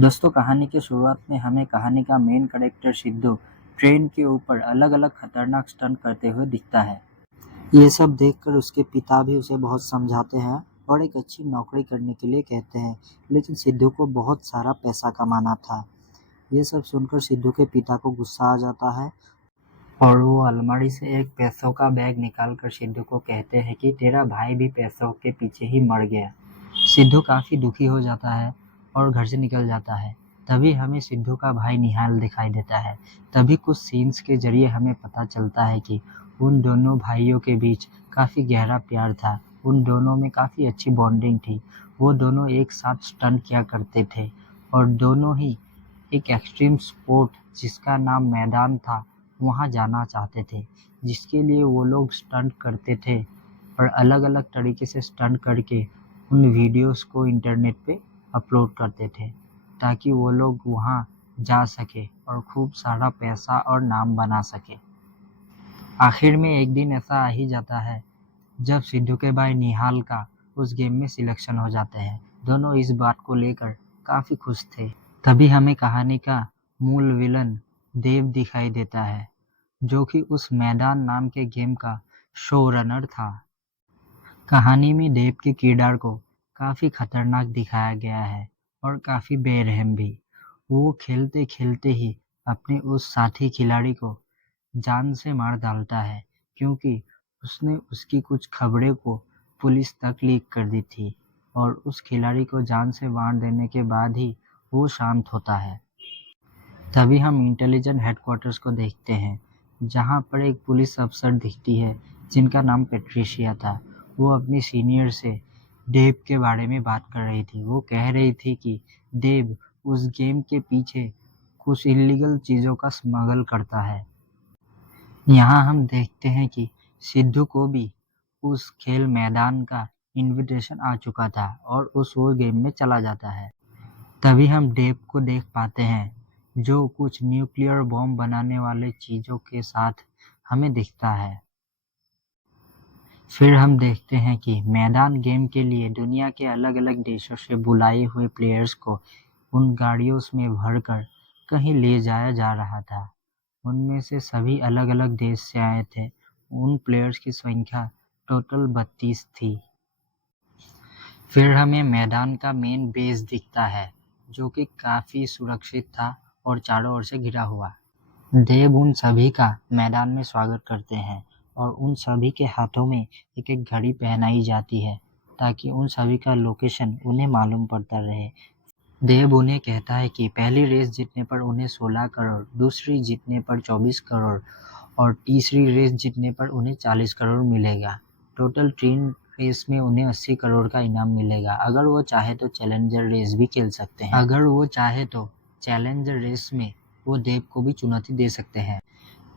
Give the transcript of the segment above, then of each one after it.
दोस्तों, कहानी की शुरुआत में हमें कहानी का मेन कैरेक्टर सिद्धू ट्रेन के ऊपर अलग-अलग खतरनाक स्टंट करते हुए दिखता है। ये सब देखकर उसके पिता भी उसे बहुत समझाते हैं और एक अच्छी नौकरी करने के लिए कहते हैं, लेकिन सिद्धू को बहुत सारा पैसा कमाना था। ये सब सुनकर सिद्धू के पिता को गुस्सा आ जाता है और वो अलमारी से एक पैसों का बैग निकालकर सिद्धू को कहते हैं कि तेरा भाई भी पैसों के पीछे ही मर गया। सिद्धू काफी दुखी हो जाता है और घर से निकल जाता है। तभी हमें सिद्धू का भाई निहाल दिखाई देता है। तभी कुछ सीन्स के जरिए हमें पता चलता है कि उन दोनों भाइयों के बीच काफी गहरा प्यार था। उन दोनों में काफी अच्छी बॉन्डिंग थी। वो दोनों एक साथ स्टंट किया करते थे और दोनों ही एक एक्सट्रीम स्पोर्ट जिसका नाम मैदान था वहाँ जाना चाहते थे, जिसके लिए वो लोग स्टंट करते थे और अलग-अलग तरीके से स्टंट करके उन वीडियोस को इंटरनेट पे अपलोड करते थे ताकि वो लोग वहाँ जा सके और खूब सारा पैसा और नाम बना सके। आखिर में एक दिन ऐसा आ ही जाता है जब सिद्धू के भाई निहाल का उस गेम में सिलेक्शन हो जाते हैं। दोनों इस बात को लेकर काफी खुश थे। तभी हमें कहानी का मूल विलन देव दिखाई देता है, जो कि उस मैदान नाम के गेम का शो रनर था। कहानी में देव के किरदार को काफी खतरनाक दिखाया गया है और काफी बेरहम भी। वो खेलते खेलते ही अपने उस साथी खिलाड़ी को जान से मार डालता है, क्योंकि उसने उसकी कुछ खबरें को पुलिस तक लीक कर दी थी और उस खिलाड़ी को जान से मार देने के बाद ही वो शांत होता है। तभी हम इंटेलिजेंस हेडक्वार्टर्स को देखते हैं, जहाँ पर एक पुलिस अफसर दिखती है जिनका नाम पेट्रिशिया था। वो अपनी सीनियर से देव के बारे में बात कर रही थी। वो कह रही थी कि देव उस गेम के पीछे कुछ इल्लीगल चीज़ों का स्मगल करता है। यहाँ हम देखते हैं कि सिद्धू को भी उस खेल मैदान का इनविटेशन आ चुका था और वो गेम में चला जाता है। तभी हम देव को देख पाते हैं, जो कुछ न्यूक्लियर बॉम्ब बनाने वाले चीजों के साथ हमें दिखता है। फिर हम देखते हैं कि मैदान गेम के लिए दुनिया के अलग-अलग देशों से बुलाए हुए प्लेयर्स को उन गाड़ियों में भरकर कहीं ले जाया जा रहा था। उनमें से सभी अलग-अलग देश से आए थे। उन प्लेयर्स की संख्या टोटल 32 थी। फिर हमें मैदान का मेन बेस दिखता है, जो कि काफी सुरक्षित था और चारों ओर से घिरा हुआ। देव उन सभी का मैदान में स्वागत करते हैं और उन सभी के हाथों में एक एक घड़ी पहनाई जाती है ताकि उन सभी का लोकेशन उन्हें मालूम पड़ता रहे। देव उन्हें कहता है कि पहली रेस जीतने पर उन्हें 16 करोड़, दूसरी जीतने पर 24 करोड़ और तीसरी रेस जीतने पर उन्हें 40 करोड़ मिलेगा। टोटल 3 रेस में उन्हें 80 करोड़ का इनाम मिलेगा। अगर वो चाहे तो चैलेंजर रेस भी खेल सकते हैं। अगर वो चाहे तो चैलेंजर रेस में वो देव को भी चुनौती दे सकते हैं।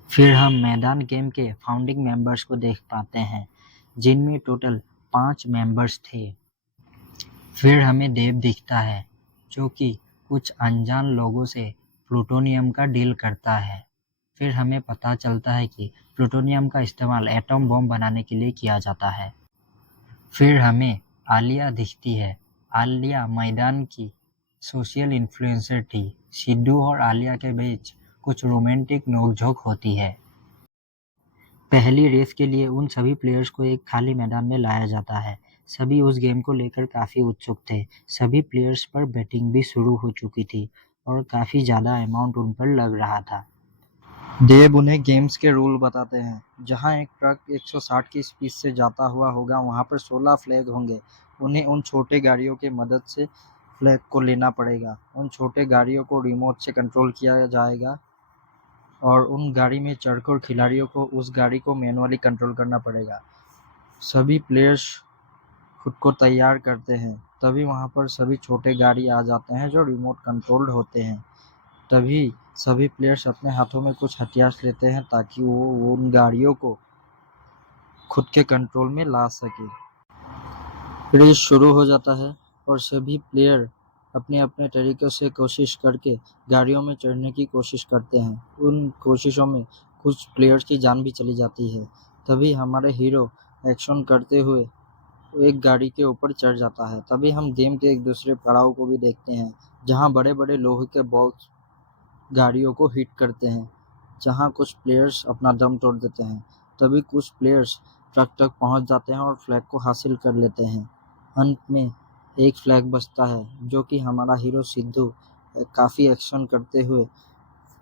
फिर हम मैदान गेम के फाउंडिंग मेंबर्स को देख पाते हैं, जिनमें टोटल 5 मेंबर्स थे। फिर हमें देव दिखता है, जो कि कुछ अनजान लोगों से प्लूटोनियम का डील करता है। फिर हमें पता चलता है कि प्लूटोनियम का इस्तेमाल एटम बम बनाने के लिए किया जाता है। फिर हमें आलिया दिखती है। आलिया मैदान की सोशल इन्फ्लुएंसर थी। सिद्धू और आलिया के बीच कुछ रोमांटिक नोकझोंक होती है। पहली रेस के लिए उन सभी प्लेयर्स को एक खाली मैदान में लाया जाता है। सभी उस गेम को लेकर काफी उत्सुक थे। सभी प्लेयर्स पर बैटिंग भी शुरू हो चुकी थी और काफी ज्यादा अमाउंट उन पर लग रहा था। देव उन्हें गेम्स के रूल बताते हैं। जहां एक ट्रक 160 की स्पीड से जाता हुआ होगा, वहां पर 16 फ्लैग होंगे। उन्हें उन छोटे गाड़ियों की मदद से फ्लैग को लेना पड़ेगा। उन छोटे गाड़ियों को रिमोट से कंट्रोल किया जाएगा और उन गाड़ी में चढ़कर खिलाड़ियों को उस गाड़ी को मैनुअली कंट्रोल करना पड़ेगा। सभी प्लेयर्स खुद को तैयार करते हैं। तभी वहां पर सभी छोटे गाड़ी आ जाते हैं जो रिमोट कंट्रोल्ड होते हैं। तभी सभी प्लेयर्स अपने हाथों में कुछ हथियार लेते हैं ताकि वो उन गाड़ियों को खुद के कंट्रोल में ला सके। रेस शुरू हो जाता है और सभी प्लेयर अपने अपने तरीके से कोशिश करके गाड़ियों में चढ़ने की कोशिश करते हैं। उन कोशिशों में कुछ प्लेयर्स की जान भी चली जाती है। तभी हमारे हीरो एक्शन करते हुए एक गाड़ी के ऊपर चढ़ जाता है। तभी हम गेम के एक दूसरे पड़ाव को भी देखते हैं, जहां बड़े बड़े लोहे के बॉल्स गाड़ियों को हिट करते हैं। जहां कुछ प्लेयर्स अपना दम तोड़ देते हैं, तभी कुछ प्लेयर्स ट्रक तक पहुंच जाते हैं और फ्लैग को हासिल कर लेते हैं। अंत में एक फ्लैग बचता है जो कि हमारा हीरो सिद्धू काफ़ी एक्शन करते हुए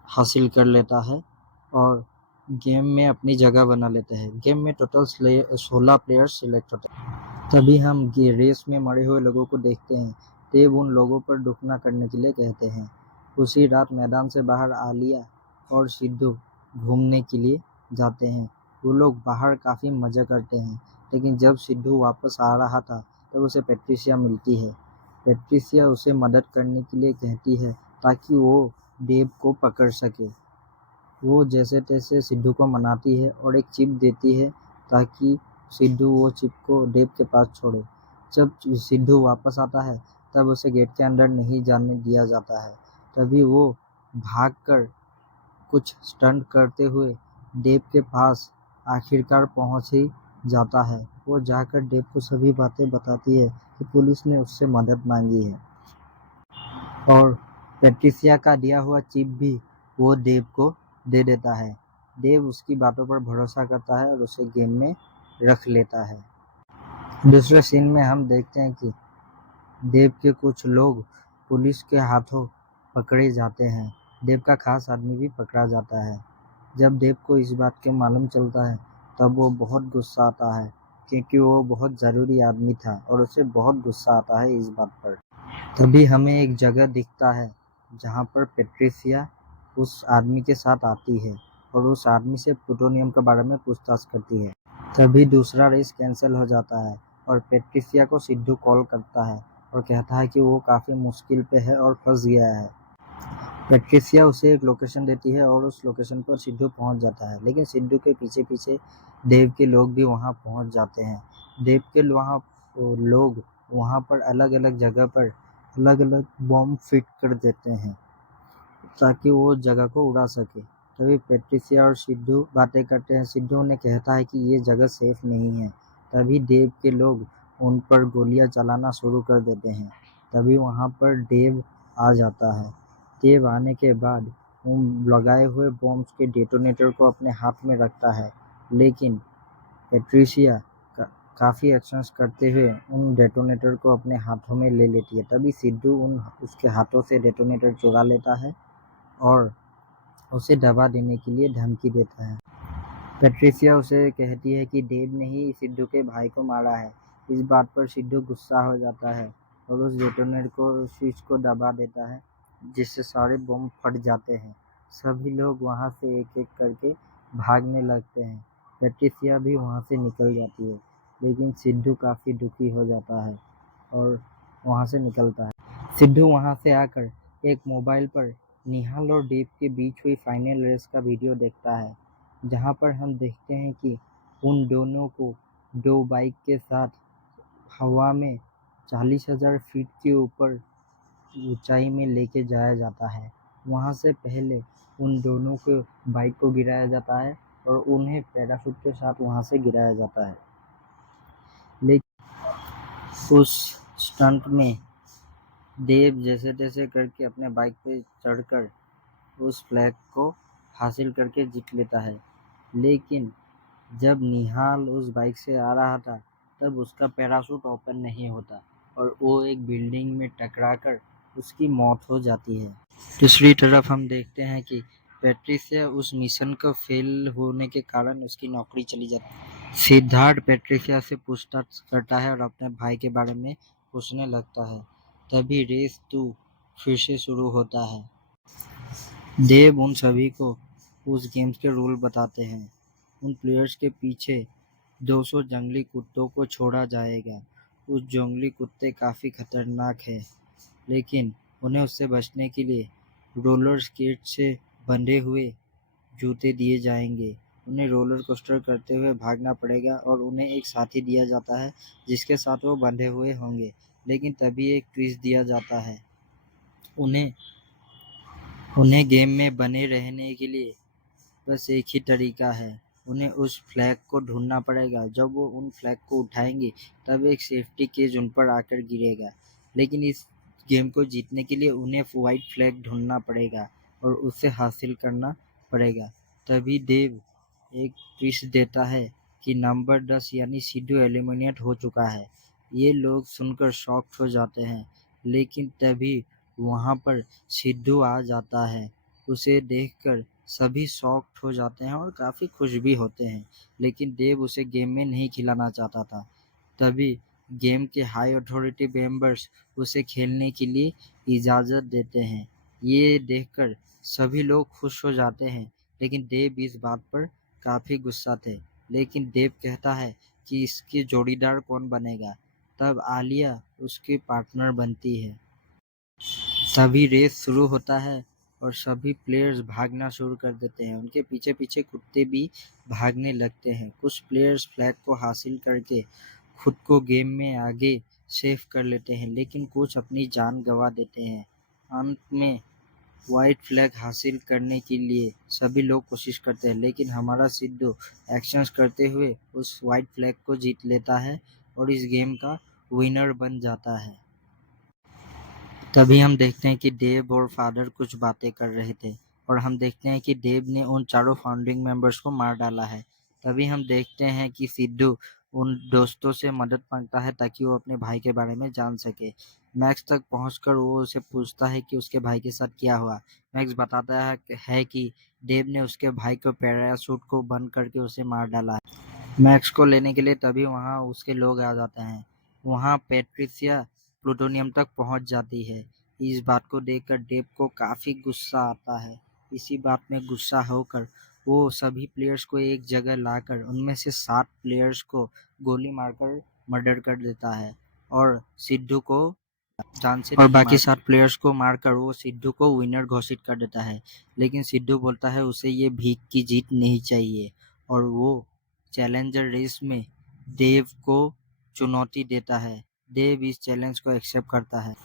हासिल कर लेता है और गेम में अपनी जगह बना लेते हैं। गेम में टोटल 16 प्लेयर्स सिलेक्ट होते हैं। तभी हम रेस में मरे हुए लोगों को देखते हैं। देव उन लोगों पर दुख न करने के लिए कहते हैं। उसी रात मैदान से बाहर आलिया और सिद्धू घूमने के लिए जाते हैं। वो लोग बाहर काफ़ी मज़ा करते हैं, लेकिन जब सिद्धू वापस आ रहा था तब उसे पैट्रिसिया मिलती है। पैट्रिसिया उसे मदद करने के लिए कहती है ताकि वो देव को पकड़ सके। वो जैसे-तैसे सिद्धू को मनाती है और एक चिप देती है ताकि सिद्धू वो चिप को देव के पास छोड़े। जब सिद्धू वापस आता है तब उसे गेट के अंदर नहीं जाने दिया जाता है। तभी वो भागकर कुछ स्टंट करते हुए देव के पास आखिरकार पहुंच ही जाता है। वो जाकर देव को सभी बातें बताती है कि पुलिस ने उससे मदद मांगी है और पैट्रिसिया का दिया हुआ चिप भी वो देव को दे देता है। देव उसकी बातों पर भरोसा करता है और उसे गेम में रख लेता है। दूसरे सीन में हम देखते हैं कि देव के कुछ लोग पुलिस के हाथों पकड़े जाते हैं। देव का खास आदमी भी पकड़ा जाता है। जब देव को इस बात के मालूम चलता है तब वो बहुत गुस्सा आता है, क्योंकि वो बहुत ज़रूरी आदमी था और उसे बहुत गुस्सा आता है इस बात पर। तभी हमें एक जगह दिखता है जहाँ पर पैट्रिसिया उस आदमी के साथ आती है और उस आदमी से प्लूटोनियम के बारे में पूछताछ करती है। तभी दूसरा रेस कैंसिल हो जाता है और पैट्रिसिया को सिद्धू कॉल करता है और कहता है कि वो काफ़ी मुश्किल पे है और फंस गया है। पैट्रिसिया उसे एक लोकेशन देती है और उस लोकेशन पर सिद्धू पहुंच जाता है, लेकिन सिद्धू के पीछे पीछे देव के लोग भी वहां पहुंच जाते हैं। देव के लोग वहां पर अलग अलग जगह पर अलग अलग बॉम्ब फिट कर देते हैं ताकि वो जगह को उड़ा सके। तभी पैट्रिसिया और सिद्धू बातें करते हैं। सिद्धू उन्हें कहता है कि ये जगह सेफ नहीं है। तभी देव के लोग उन पर गोलियां चलाना शुरू कर देते हैं। तभी वहां पर देव आ जाता है। देव आने के बाद उन लगाए हुए बॉम्ब्स के डेटोनेटर को अपने हाथ में रखता है, लेकिन पैट्रिशिया काफ़ी एक्शंस करते हुए उन डेटोनेटर को अपने हाथों में ले लेती है। तभी सिद्धू उसके हाथों से डेटोनेटर चुरा लेता है और उसे दबा देने के लिए धमकी देता है। पैट्रिसिया उसे कहती है कि देव ने ही सिद्धू के भाई को मारा है। इस बात पर सिद्धू गुस्सा हो जाता है और उस डेटोनेटर को स्विच को दबा देता है, जिससे सारे बम फट जाते हैं। सभी लोग वहां से एक एक करके भागने लगते हैं। पैट्रिसिया भी वहां से निकल जाती है, लेकिन सिद्धू काफ़ी दुखी हो जाता है और वहां से निकलता है। सिद्धू वहां से आकर एक मोबाइल पर निहाल और देव के बीच हुई फाइनल रेस का वीडियो देखता है, जहां पर हम देखते हैं कि उन दोनों को दो बाइक के साथ हवा में 40,000 फीट के ऊपर ऊंचाई में लेके जाया जाता है। वहां से पहले उन दोनों को बाइक को गिराया जाता है और उन्हें पैराशूट के साथ वहां से गिराया जाता है। लेकिन उस स्टंट में देव जैसे तैसे करके अपने बाइक पे चढ़कर उस फ्लैग को हासिल करके जीत लेता है। लेकिन जब निहाल उस बाइक से आ रहा था तब उसका पैराशूट ओपन नहीं होता और वो एक बिल्डिंग में टकराकर उसकी मौत हो जाती है। दूसरी तरफ हम देखते हैं कि पैट्रिसिया उस मिशन को फेल होने के कारण उसकी नौकरी चली जाती है। सिद्धार्थ पैट्रिसिया से पूछताछ करता है और अपने भाई के बारे में पूछने लगता है। तभी रेस 2 फिर से शुरू होता है। देव उन सभी को उस गेम्स के रूल बताते हैं। उन प्लेयर्स के पीछे 200 जंगली कुत्तों को छोड़ा जाएगा। उस जंगली कुत्ते काफ़ी खतरनाक हैं, लेकिन उन्हें उससे बचने के लिए रोलर स्केट से बंधे हुए जूते दिए जाएंगे। उन्हें रोलर कोस्टर करते हुए भागना पड़ेगा और उन्हें एक साथी दिया जाता है जिसके साथ वो बंधे हुए होंगे। लेकिन तभी एक ट्विस्ट दिया जाता है। उन्हें गेम में बने रहने के लिए बस एक ही तरीका है। उन्हें उस फ्लैग को ढूंढना पड़ेगा। जब वो उन फ्लैग को उठाएंगे तब एक सेफ्टी केज उन पर आकर गिरेगा। लेकिन इस गेम को जीतने के लिए उन्हें व्हाइट फ्लैग ढूंढना पड़ेगा और उसे हासिल करना पड़ेगा। तभी देव एक ट्विस्ट देता है कि नंबर 10 यानी सिद्धू एलिमिनेट हो चुका है। ये लोग सुनकर शॉक्ड हो जाते हैं, लेकिन तभी वहाँ पर सिद्धू आ जाता है। उसे देखकर सभी शॉक्ड हो जाते हैं और काफ़ी खुश भी होते हैं, लेकिन देव उसे गेम में नहीं खिलाना चाहता था। तभी गेम के हाई अथॉरिटी मेंबर्स उसे खेलने के लिए इजाज़त देते हैं। ये देखकर सभी लोग खुश हो जाते हैं, लेकिन देव इस बात पर काफ़ी गुस्सा थे। लेकिन देव कहता है कि इसके जोड़ीदार कौन बनेगा। तब आलिया उसकी पार्टनर बनती है। तभी रेस शुरू होता है और सभी प्लेयर्स भागना शुरू कर देते हैं। उनके पीछे पीछे कुत्ते भी भागने लगते हैं। कुछ प्लेयर्स फ्लैग को हासिल करके खुद को गेम में आगे सेव कर लेते हैं, लेकिन कुछ अपनी जान गंवा देते हैं। अंत में व्हाइट फ्लैग हासिल करने के लिए सभी लोग कोशिश करते हैं, लेकिन हमारा सिद्धू एक्शंस करते हुए उस व्हाइट फ्लैग को जीत लेता है और इस गेम का विनर बन जाता है। तभी हम देखते हैं कि देव और फादर कुछ बातें कर रहे थे और हम देखते हैं कि देव ने उन चारों फाउंडिंग मेंबर्स को मार डाला है। तभी हम देखते हैं कि सिद्धू उन दोस्तों से मदद मांगता है ताकि वो अपने भाई के बारे में जान सके। मैक्स तक पहुंचकर वो उसे पूछता है कि उसके भाई के साथ क्या हुआ। मैक्स बताता है कि देव ने उसके भाई को पैराशूट को बंद करके उसे मार डाला है। मैक्स को लेने के लिए तभी वहाँ उसके लोग आ जाते हैं। वहाँ पैट्रिसिया प्लूटोनियम तक पहुँच जाती है। इस बात को देखकर डेव को काफ़ी गुस्सा आता है। इसी बात में गुस्सा होकर वो सभी प्लेयर्स को एक जगह लाकर उनमें से 7 प्लेयर्स को गोली मारकर मर्डर कर देता है और सिद्धू को जान से और बाकी 7 प्लेयर्स को मारकर वो सिद्धू को विनर घोषित कर देता है। लेकिन सिद्धू बोलता है उसे ये भीख की जीत नहीं चाहिए और वो चैलेंजर रेस में देव को चुनौती देता है। देव इस चैलेंज को एक्सेप्ट करता है।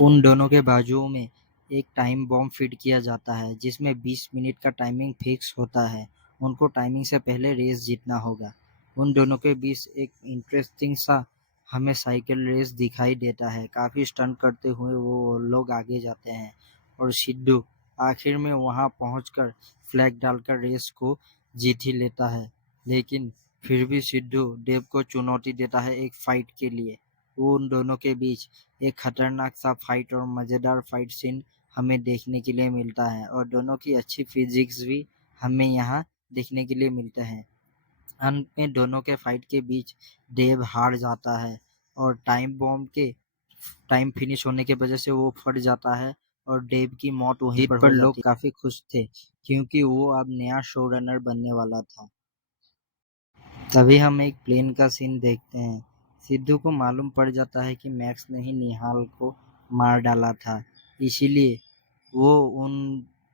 उन दोनों के बाजुओं में एक टाइम बॉम्ब फिट किया जाता है जिसमें 20 मिनट का टाइमिंग फिक्स होता है। उनको टाइमिंग से पहले रेस जीतना होगा। उन दोनों के बीच एक इंटरेस्टिंग सा हमें साइकिल रेस दिखाई देता है। काफ़ी स्टंट करते हुए वो लोग आगे जाते हैं और सिद्धू आखिर में वहां पहुंचकर फ्लैग डालकर रेस को जीत ही लेता है। लेकिन फिर भी सिद्धू देव को चुनौती देता है एक फाइट के लिए। वो उन दोनों के बीच एक खतरनाक सा फाइट और मज़ेदार फाइट सीन हमें देखने के लिए मिलता है और दोनों की अच्छी फिजिक्स भी हमें यहाँ देखने के लिए मिलते हैं। अंत में दोनों के फाइट के बीच देव हार जाता है और टाइम बॉम्ब के टाइम फिनिश होने की वजह से वो फट जाता है और देव की मौत वहीं पर हो जाती है। लोग काफी खुश थे क्योंकि वो अब नया शो रनर बनने वाला था। तभी हम एक प्लेन का सीन देखते हैं। सिद्धू को मालूम पड़ जाता है कि मैक्स ने ही निहाल को मार डाला था, इसीलिए वो उन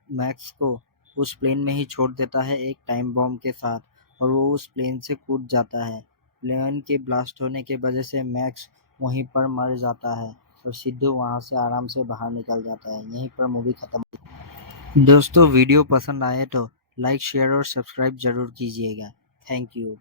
मैक्स को उस प्लेन में ही छोड़ देता है एक टाइम बॉम्ब के साथ और वो उस प्लेन से कूद जाता है। प्लेन के ब्लास्ट होने की वजह से मैक्स वहीं पर मर जाता है और सिद्धू वहां से आराम से बाहर निकल जाता है। यहीं पर मूवी खत्म। दोस्तों वीडियो पसंद आए तो लाइक शेयर और सब्सक्राइब जरूर कीजिएगा। Thank you.